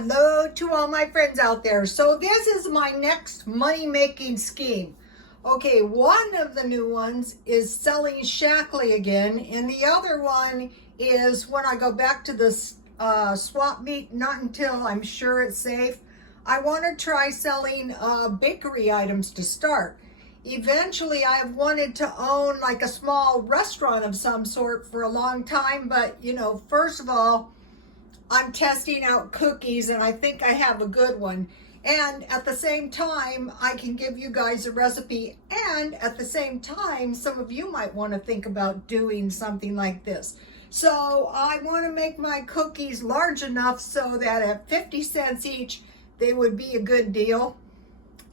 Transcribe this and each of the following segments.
Hello to all my friends out there. So this is my next money-making scheme. Okay, one of the new ones is selling Shaklee again, and the other one is when I go back to the swap meet, not until I'm sure it's safe. I want to try selling bakery items to start. Eventually, I've wanted to own like a small restaurant of some sort for a long time, but first of all, I'm testing out cookies and I think I have a good one. And at the same time, I can give you guys a recipe. And at the same time, some of you might want to think about doing something like this. So I want to make my cookies large enough so that at 50 cents each, they would be a good deal.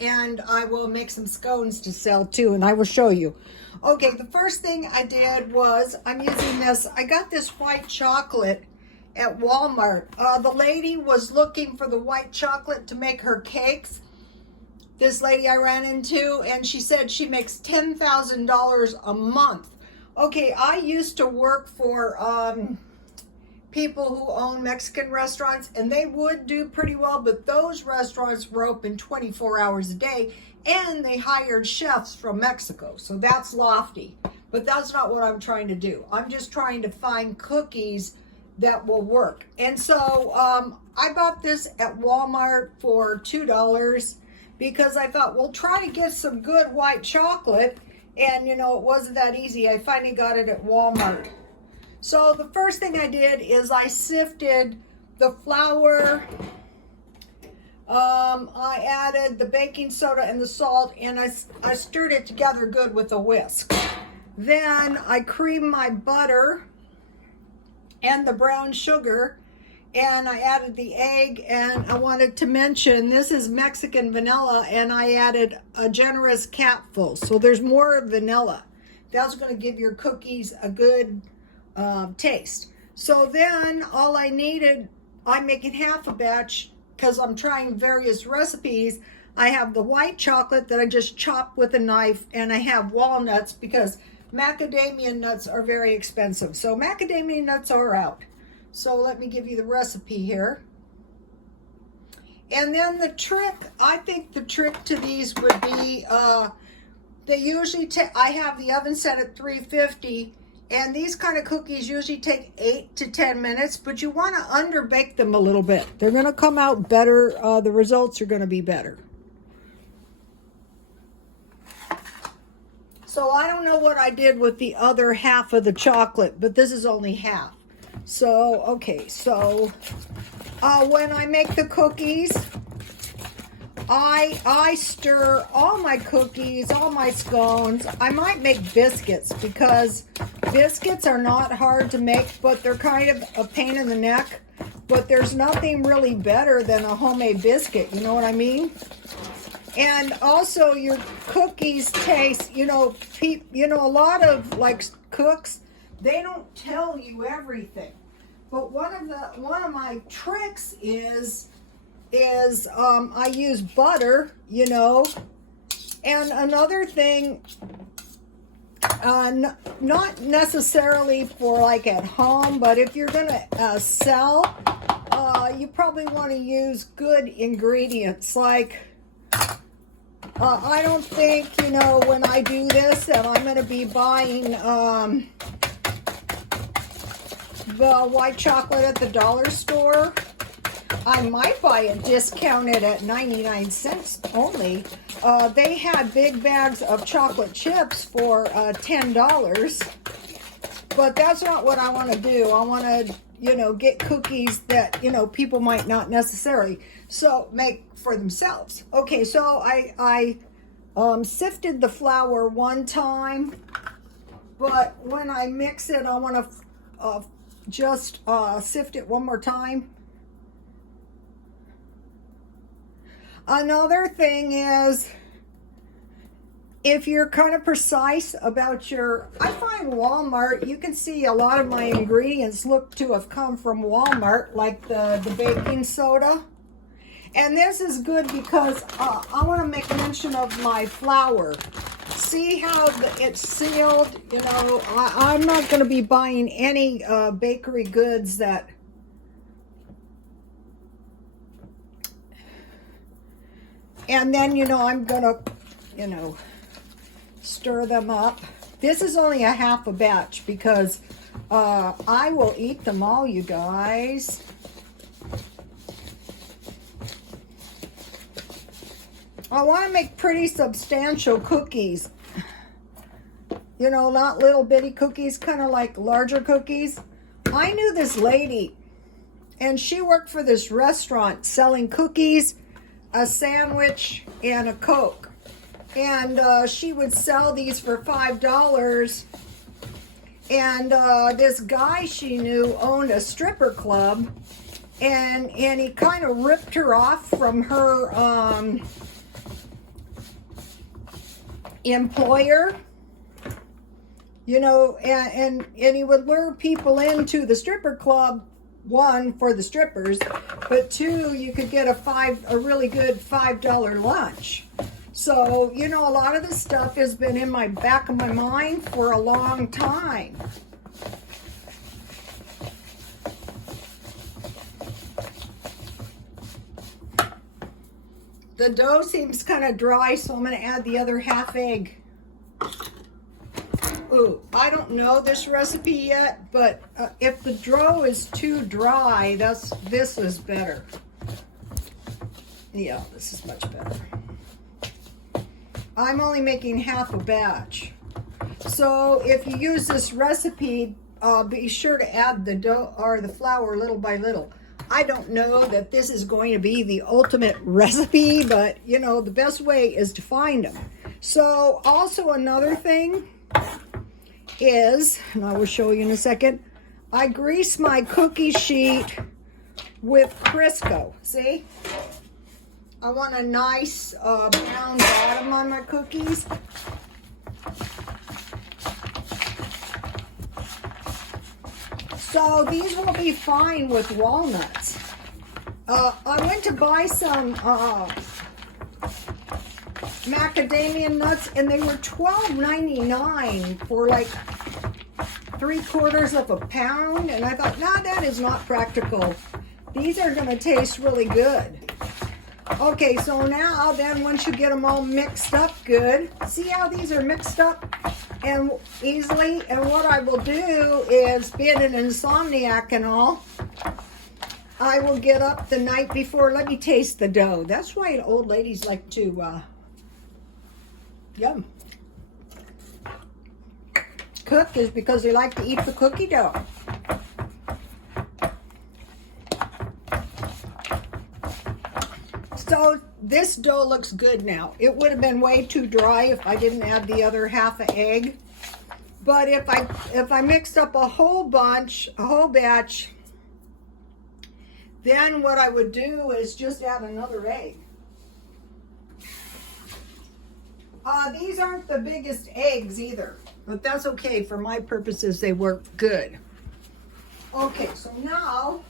And I will make some scones to sell too, and I will show you. Okay, the first thing I did was, I'm using this, I got this white chocolate at Walmart. The lady was looking for the white chocolate to make her cakes. This lady I ran into, and she said she makes $10,000 a month. Okay, I used to work for people who own Mexican restaurants, and they would do pretty well, but those restaurants were open 24 hours a day, and they hired chefs from Mexico. So that's lofty, but that's not what I'm trying to do. I'm just trying to find cookies that will work. And so I bought this at Walmart for $2 because I thought, we'll try to get some good white chocolate. And it wasn't that easy. I finally got it at Walmart. So the first thing I did is I sifted the flour. I added the baking soda and the salt, and I stirred it together good with a whisk. Then I creamed my butter and the brown sugar, and I added the egg. And I wanted to mention, this is Mexican vanilla, and I added a generous capful, so there's more vanilla. That's going to give your cookies a good taste. So then all I needed, I'm making half a batch because I'm trying various recipes. I have the white chocolate that I just chopped with a knife, and I have walnuts because macadamia nuts are very expensive. So macadamia nuts are out. So let me give you the recipe here. And then the trick, I think the trick to these would be, they usually I have the oven set at 350, and these kind of cookies usually take 8 to 10 minutes, but you want to underbake them a little bit. They're going to come out better. The results are going to be better. So I don't know what I did with the other half of the chocolate, but this is only half. So, okay, so when I make the cookies, I stir all my cookies, all my scones. I might make biscuits because biscuits are not hard to make, but they're kind of a pain in the neck. But there's nothing really better than a homemade biscuit, you know what I mean? And also your cookies taste, a lot of like cooks, they don't tell you everything. But one of my tricks is I use butter, And another thing, not necessarily for like at home, but if you're gonna sell, you probably want to use good ingredients. Like I don't think, when I do this, that I'm going to be buying the white chocolate at the dollar store. I might buy it discounted at 99 cents only. They had big bags of chocolate chips for $10. But that's not what I want to do. I want to, get cookies that, people might not necessarily make for themselves. Okay, so I sifted the flour one time, but when I mix it, I want to just sift it one more time. Another thing is, if you're kind of precise about I find Walmart, you can see a lot of my ingredients look to have come from Walmart, like the baking soda. And this is good because I want to make mention of my flour. See how it's sealed? I'm not going to be buying any bakery goods that And then, you know, I'm gonna, you know, stir them up. This is only a half a batch because I will eat them all, you guys. I want to make pretty substantial cookies. You know, not little bitty cookies, kind of like larger cookies. I knew this lady, and she worked for this restaurant selling cookies, a sandwich, and a Coke. And she would sell these for $5. And this guy she knew owned a stripper club, and he kind of ripped her off from her employer. You know, and he would lure people into the stripper club, one, for the strippers, but two, you could get a really good $5 lunch. So, you know, a lot of this stuff has been in my back of my mind for a long time. The dough seems kind of dry, so I'm going to add the other half egg. Ooh, I don't know this recipe yet, but if the dough is too dry, this is better. Yeah, this is much better. I'm only making half a batch. So if you use this recipe, be sure to add the dough or the flour little by little. I don't know that this is going to be the ultimate recipe, but you know, the best way is to find them. So also another thing is, and I will show you in a second, I grease my cookie sheet with Crisco. See? I want a nice brown bottom on my cookies. So these will be fine with walnuts. I went to buy some macadamia nuts, and they were $12.99 for like 3/4 of a pound, and I thought, nah, that is not practical. These are going to taste really good. Okay, so now then, once you get them all mixed up good, see how these are mixed up and easily? And what I will do is, being an insomniac and all, I will get up the night before. Let me taste the dough. That's why old ladies like to yum. Cook, is because they like to eat the cookie dough. So this dough looks good now. It would have been way too dry if I didn't add the other half an egg. But if I mixed up a whole batch, then what I would do is just add another egg. These aren't the biggest eggs either, but that's okay. For my purposes, they work good. Okay, so now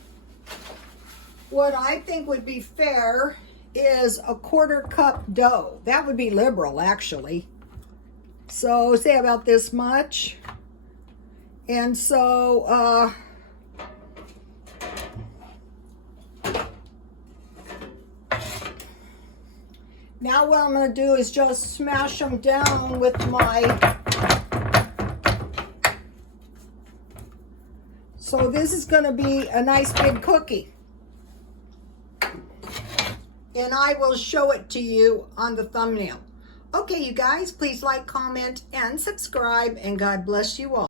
what I think would be fair is a 1/4 cup dough. That would be liberal, actually. So say about this much. And so now what I'm going to do is just smash them down with my... So this is going to be a nice big cookie. And I will show it to you on the thumbnail. Okay, you guys, please like, comment, and subscribe, and God bless you all.